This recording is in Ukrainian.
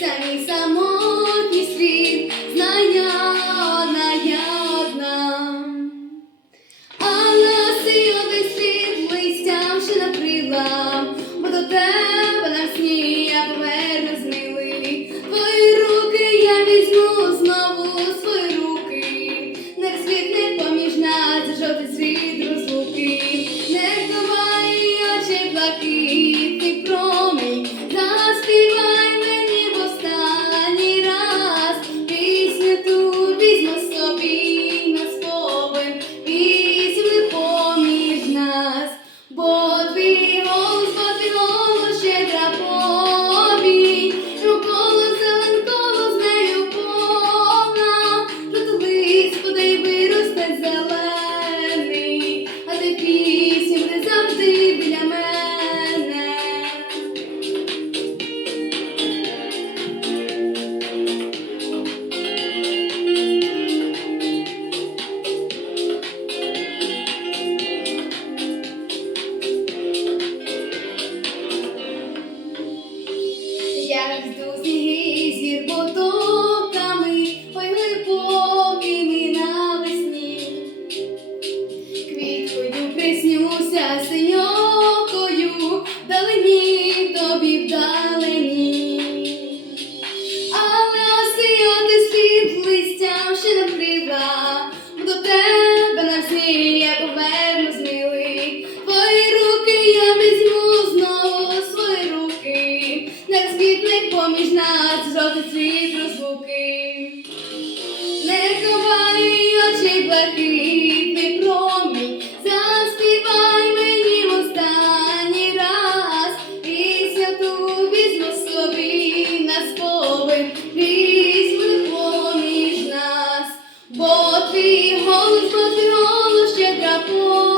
Це мій самотній світ знання одна, я одна, а і один світ листям ще накрила, бо до тебе на сні я поверну знили. Твої руки я візьму знову свої руки, не розвітне поміж нас жовтий світ розлуки, не здувай очі плаки. Приснюся синьокою, вдалині тобі вдалині. Але осіяти світ листям ще не вкрила, до тебе на всі я поверну смілий. Твої руки я візьму знову свої руки, не розквітне поміж нас жовтий цвіт розлуки. Не ховай очей блаки, О, ти голос, проти голос, щедра по.